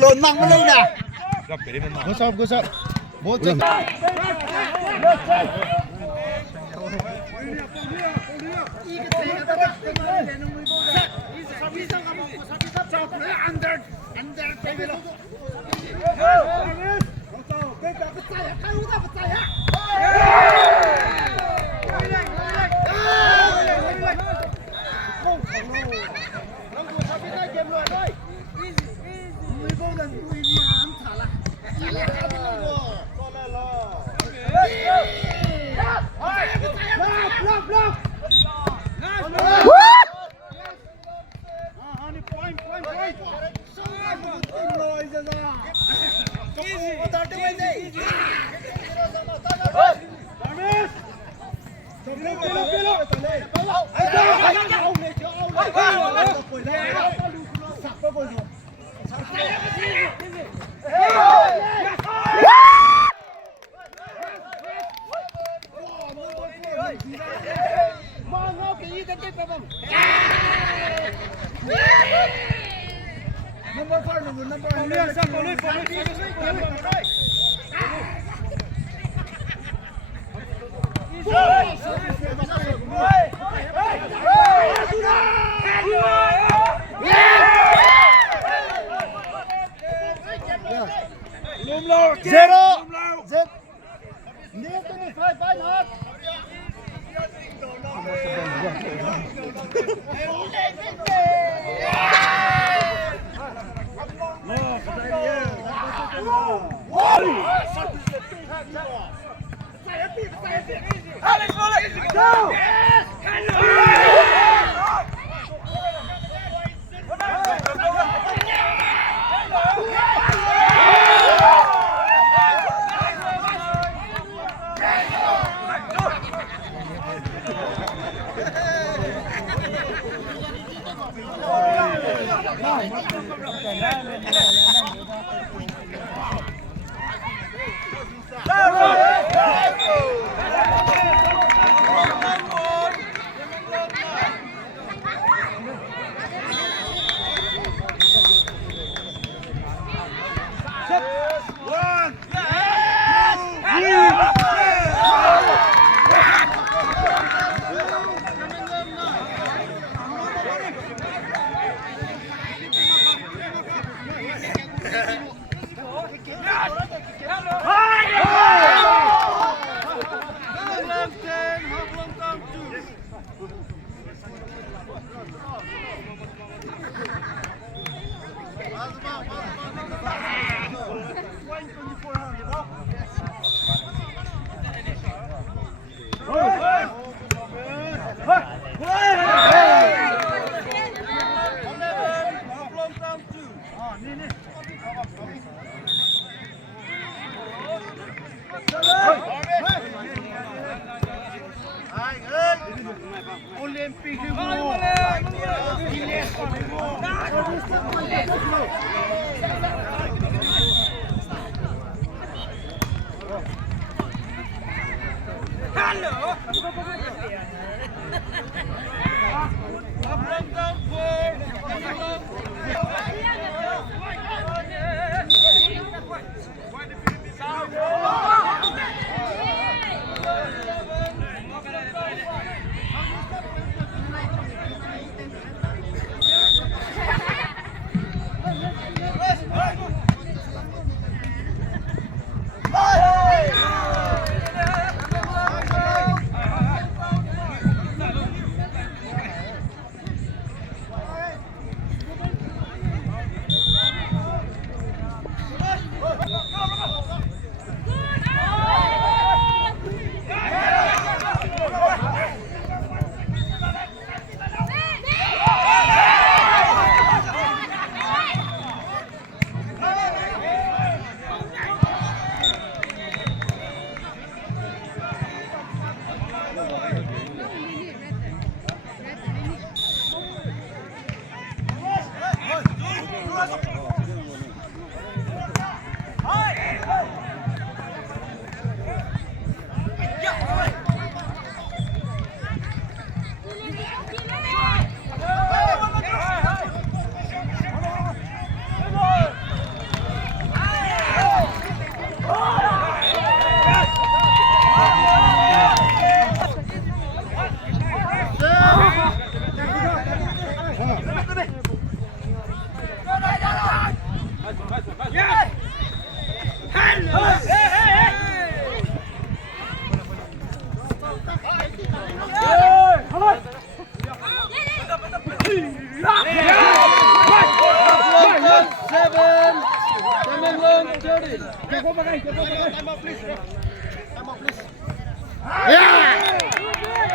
Lộn nặng bên lưng nè. Good shot. Bố chết. Zero. Zet. Niet in de 5 bijna.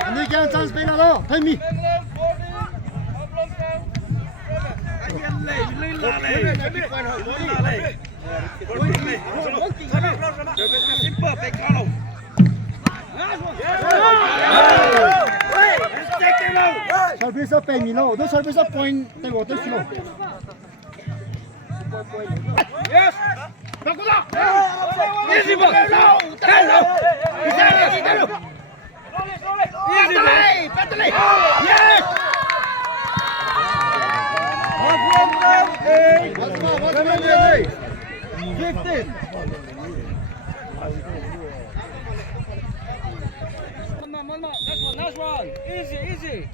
Anh đi kia chance bên nào đó, thấy mi. Service up pay me low. Don't service up point. Take what this slow. Yes. Easy ball. Hello. Easy ball. Yes. What's 15. Nice one. Easy.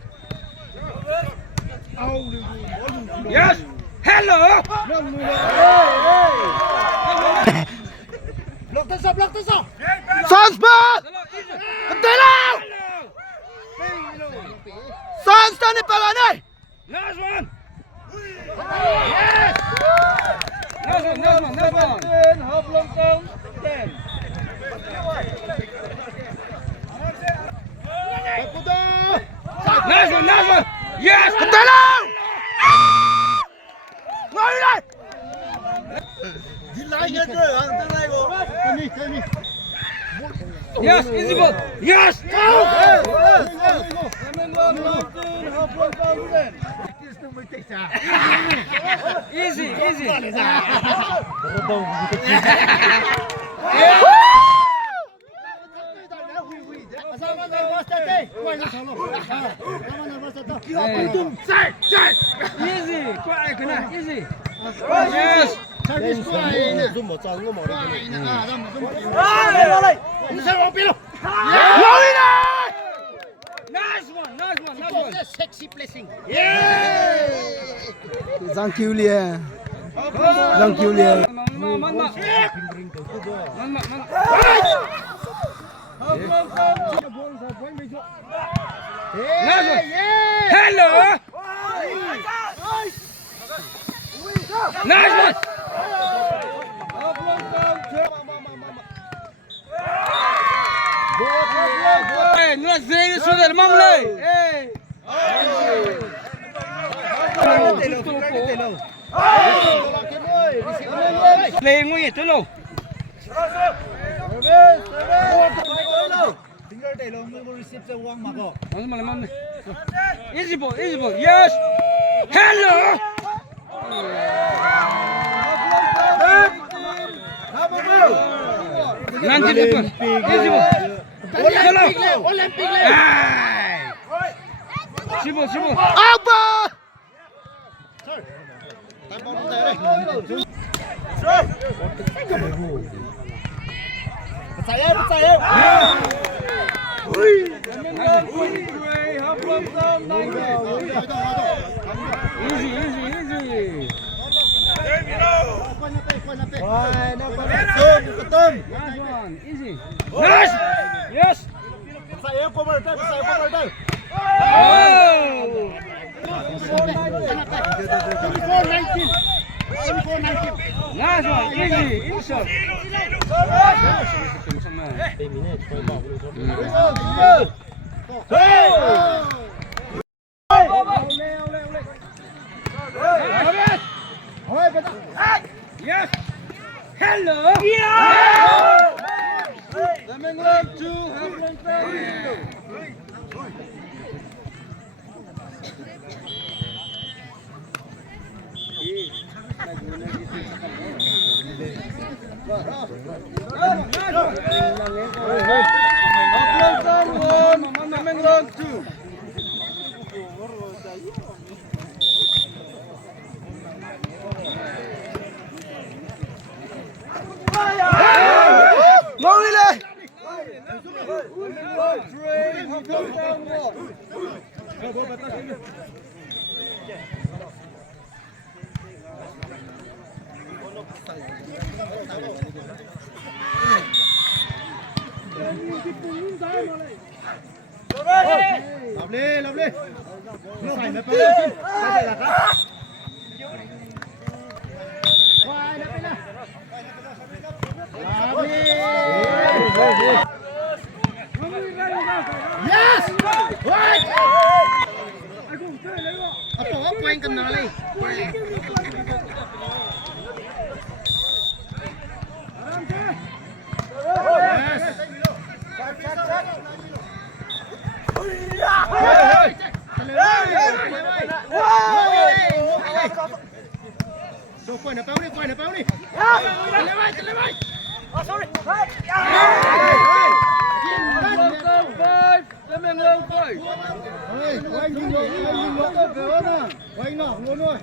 Yes. Hello. Block this up. Sans ball. Continue. Sans stand it pala na. Nice one. Yes. Nice one. Halflong down. 10. Nice one. Yes. Continue. Ngồi đây. Tell me. Yes. Easy ball. Yes. Easy. Easy. Quiet kena. Easy. Yes. Service Nice one. Sexy placing. Giang cứu liền. Man. Hello. Nice one. Hey, no Zeme sudah mamlai. Hey. Lengo itu lo. Mana. Easy ball. Yes. Hello. Nanti depan. Easy ball. Olympic. Sibuk. Apa? Percaya. Easy. Ketum. Nice one. Easy. Nice. Yes. Saya cover tu. Oh. 24-19. Nice one. Easy. Inside. Yes. Hello. Tamenglong 2, Halflong 3. Tamenglong 2. Lovely. Nó phải mấy cái là cái. Quay nó cái này. quay này bao đi. Lên vai. Sorry. Halflong 5, Tamenglong 5. Quay nhìn nó về ớt nè. Quay nó ngồi thôi.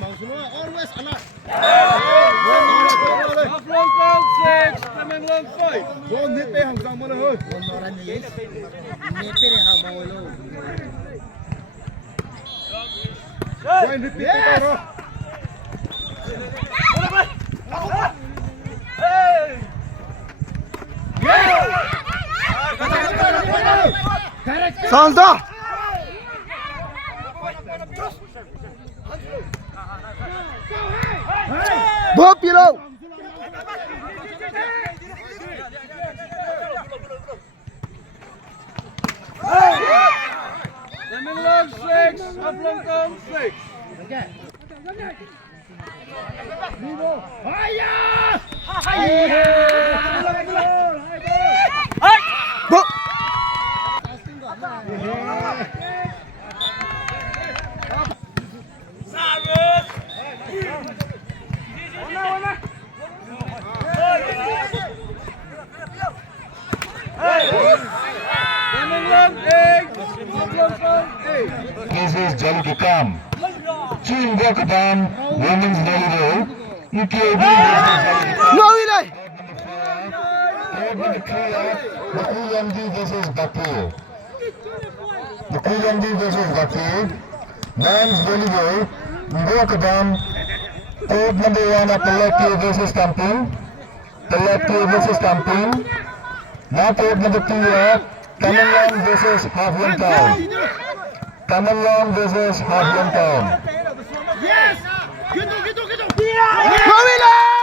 Mỏng xuống thôi. Always alert. Halflong 6, Tamenglong 5. Bom nít pe hàng dòng mà thôi. Quay nít pe rồi. Sansa. Bop below. Tamenglong 6, Halflong 6. Bop. Tamenglong 8, Halflong 8. This is Jalukam. Team Wakabam, women's volleyball. UKB No relay. the Kuyamdi versus Baku. The Kuyamdi versus Baku. Men's volleyball. Wakabam. Code number 1 of Pelekio versus Kampung. Pelekio versus Kampung. Now code number 2 of Tamenglong versus Halflong Town. Tamenglong versus Halflong Town. Yes. Gitu. No relay.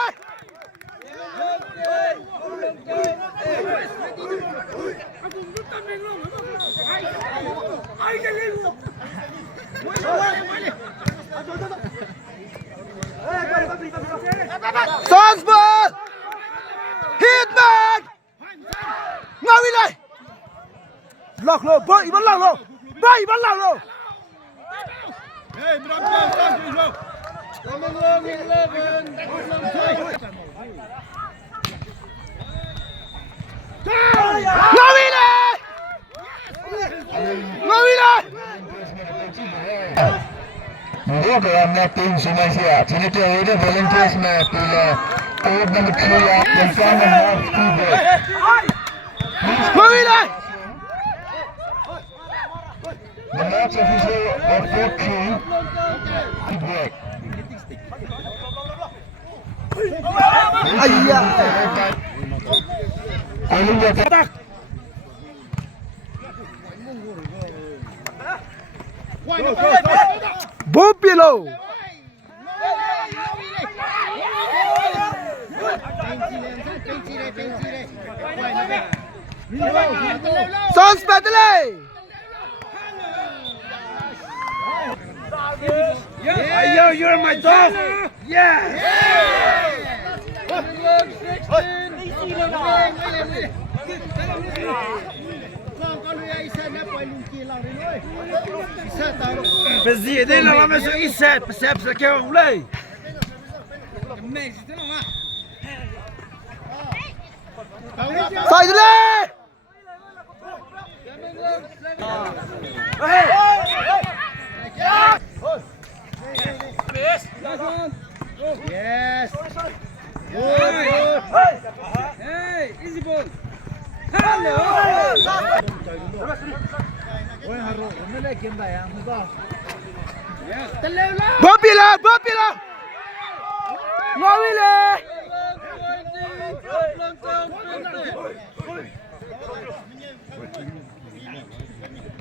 Salzburg. Hitman. No relay. Lock low. Boy, bắn low low. Boy, bắn low low. Hey, Bram. Tamenglong 11, Halflong 5. No relay. No relay. Mereka yang tim Sumaisia. Jadi kita ada volunteers na pula code number 3 yang sama North Cuba. No relay. The match official of 4-3 break. Ayah. Columbia attack. Boop below. Sons Battle. Yo, you're my dog. Yeah. Tamenglong 16. Bezide la vamos a iset, percebes que é um lei. Side lane. Yes. Hey, easy ball. Popular. No relay.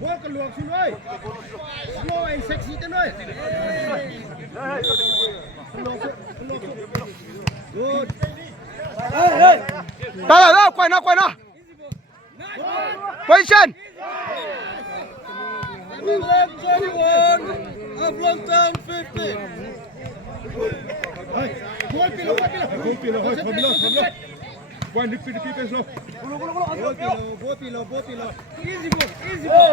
Ball cái luộc xuống ơi. Slow and sexy tên ơi. Good. Đó, quay nó. Position. Tamenglong 21, Halflong 15. Ball pilo. Quay nít pe slow. Ball pilo. Easy ball.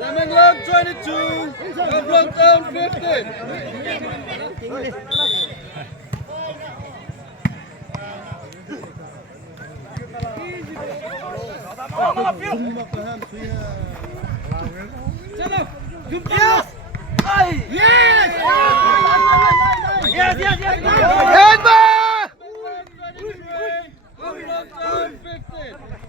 Tamenglong 22, Halflong Town 15. Yes! Yes! Handball! Halflong Town 15.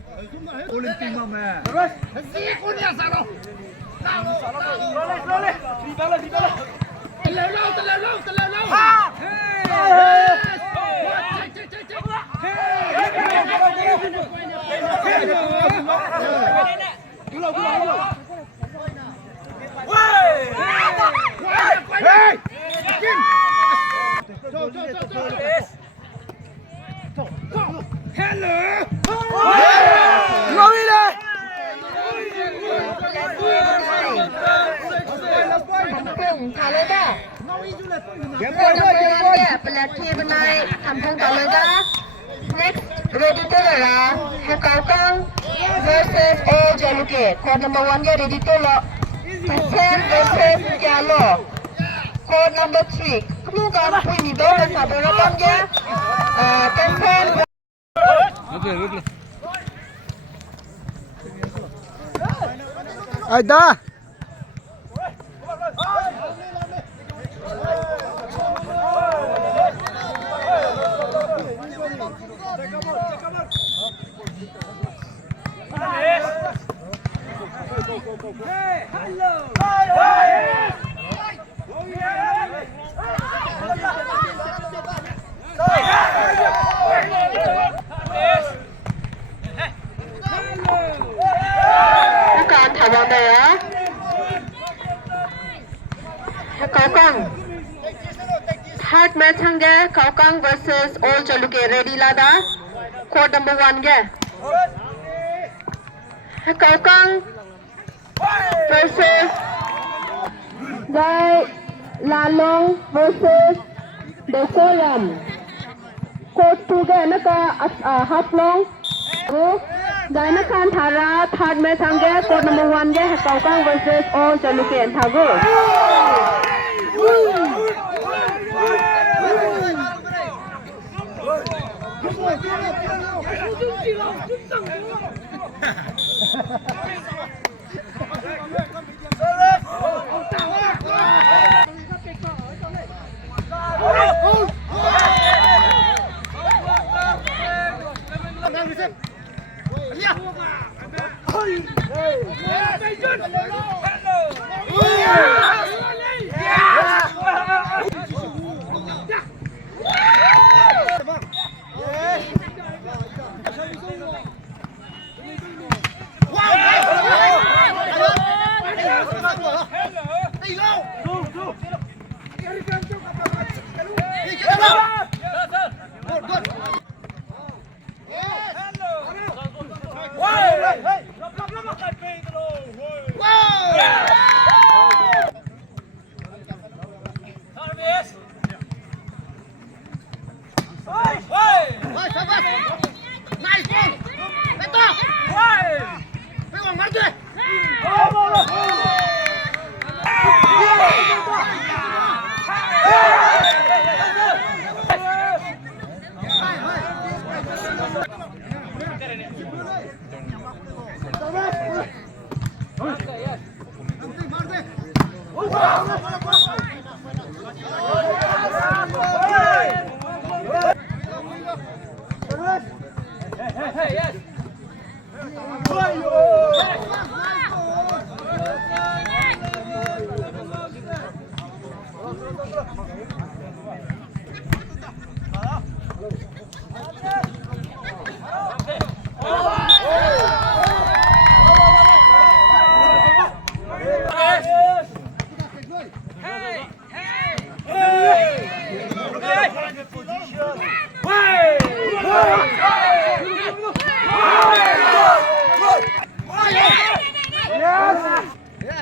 Next, ready to Halflong versus All Jalukit. Code number 1 get ready to lo. Ten versus Yellow. Code number 3. Kamu kan punya dua sabar kan ya? Ten. Aida! Bukan tawang ya. Halflong. Third match hangge Halflong versus All Jalukit ready lada. Code number 1 ge. Halflong versus Gai Lalong versus Desolam. Code 2 ge naka Halflong. Gai nakan thara third match hangge code number 1 ge Halflong versus All Jalukit thago.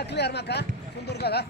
Clear maka, sundur ka.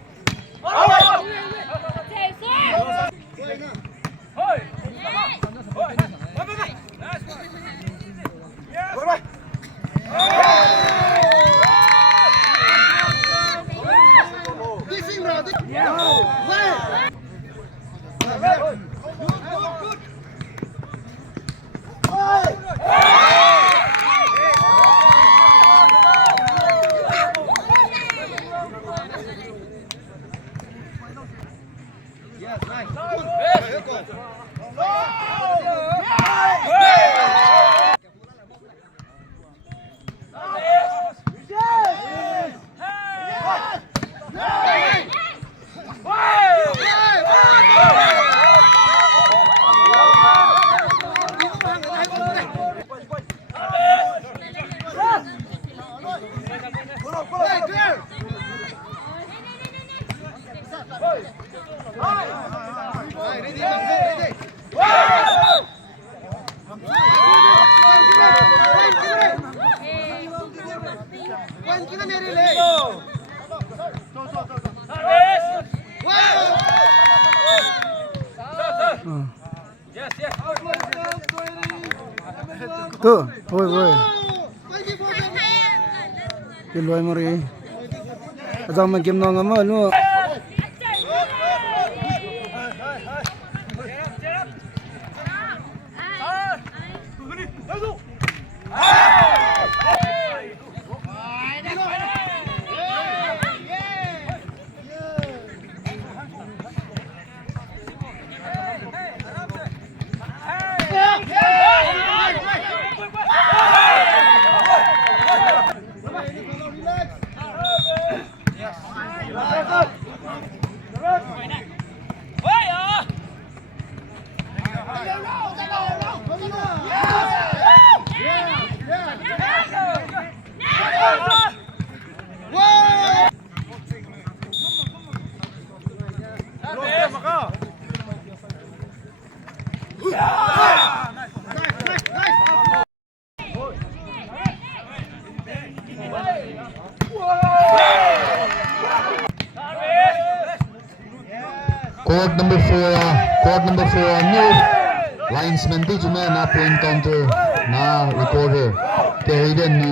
Tuh, woi. Cái loài mà đi, giờ mình kiếm nó ngắm mà luôn. Court number 4, new linesman ti cuma na point counter na recorder Teriden ni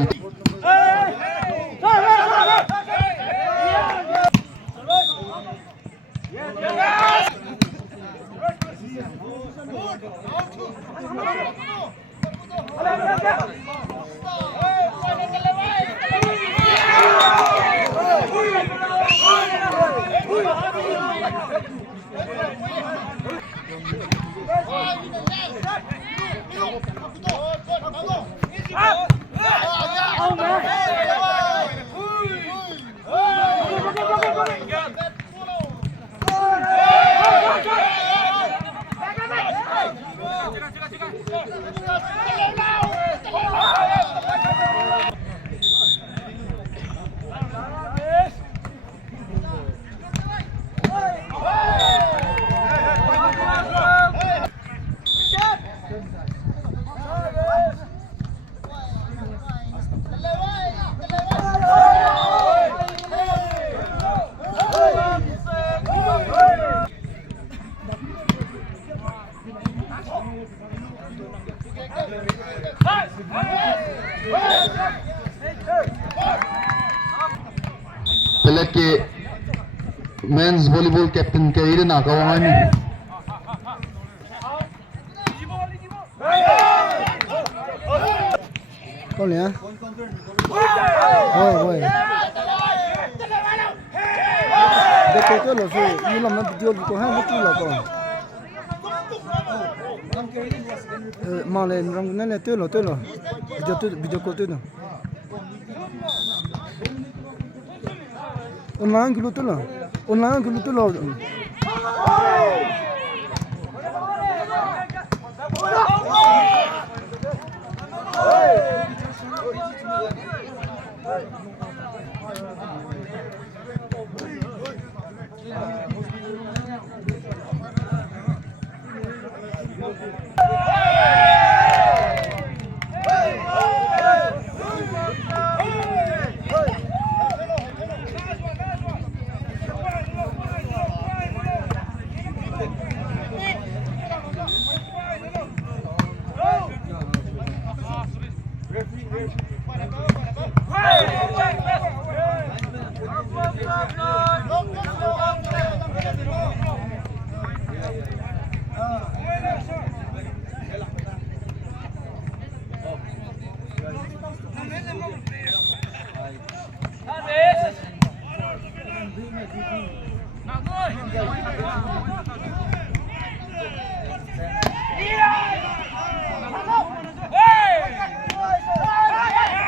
pelat ke men's volleyball captain Teriden na kawangan ni Con này á? Ôi. Để tôi là gì? Như là nó tiêu của hai mất là còn. Mà lên rong này là tiêu là. Video call tiêu nào. Online cái tiêu là. Online cái tiêu là.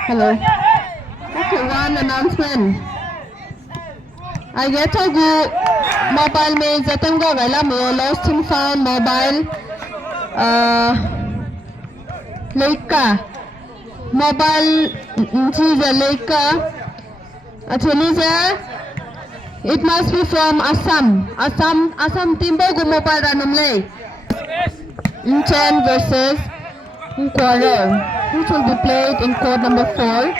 Hello. Okay, one announcement. I get to go mobile में जतन को वाला में lost and found mobile लेका mobile चीज़ लेका actually it must be from Assam timbo go mobile ranum le Inchen versus Quarrel, which will be played in court number 4.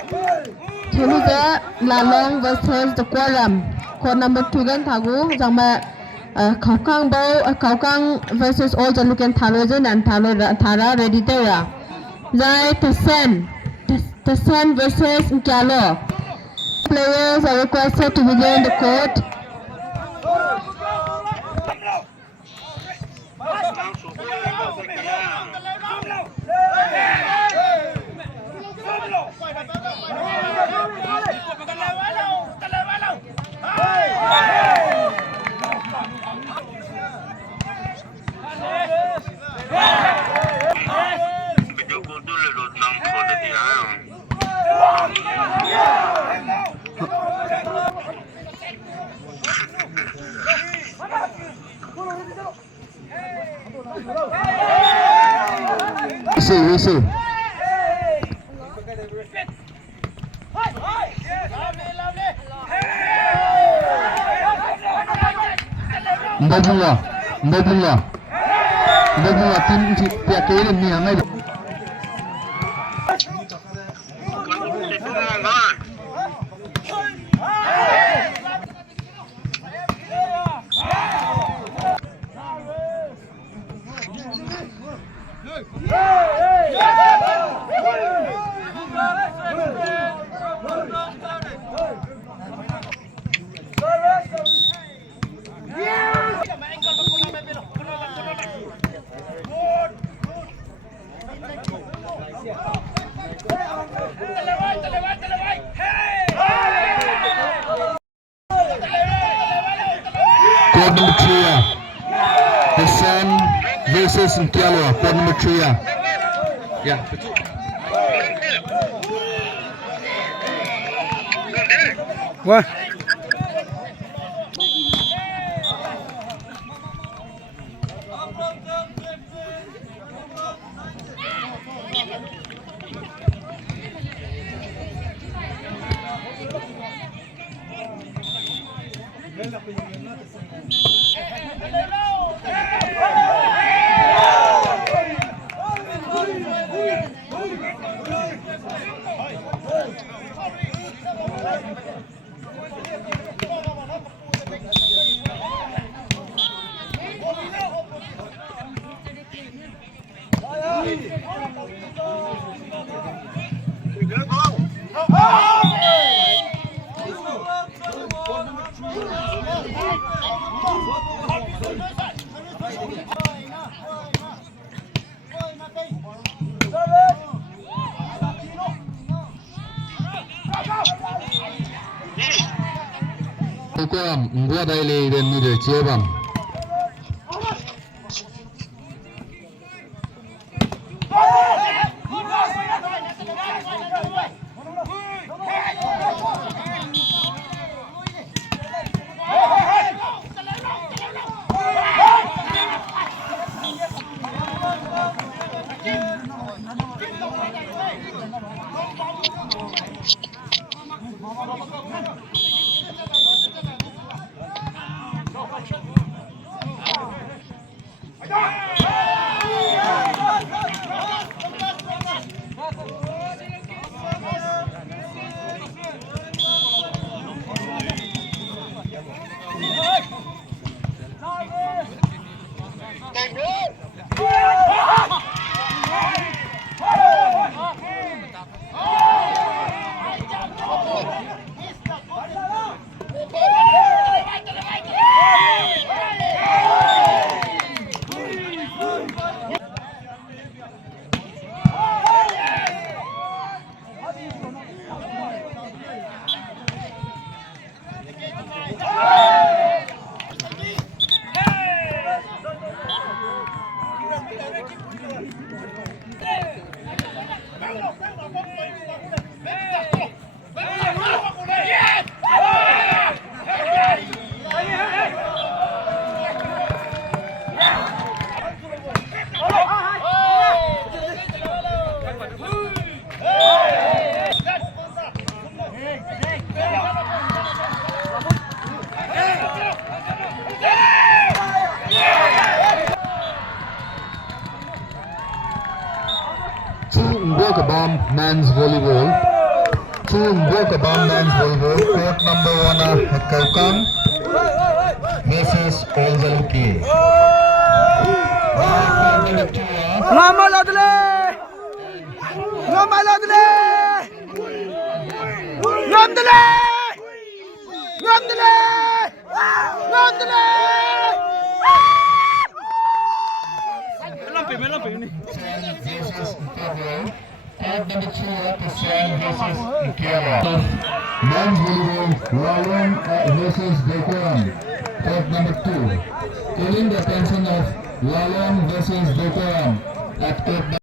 Tuluja Lalong versus the Quarram. Court number 2 gan thagu jangma Kaukang versus all the Lukan Thalojan and Thara ready there. Zai Tasen versus Nkalo. Players are requested to begin the court. Whistle. Mbabula tim pia kere ni angai Court number 3, Hassan versus Nkialo. Court number 3. Yeah. What? Program gua daily dan media ciabam. Kabam men's volleyball. Kabam men's volleyball. Court number 1 Kaukang versus Olzaluki. Ngama lodle. Ngam dele. Ngam dele. Melampi ni. Versus Pablo. Court number 2 Tusian versus Kiara. Men's volleyball. Lalong versus Dekoram. Court number 2. Calling the attention of Lalong versus Dekoram at court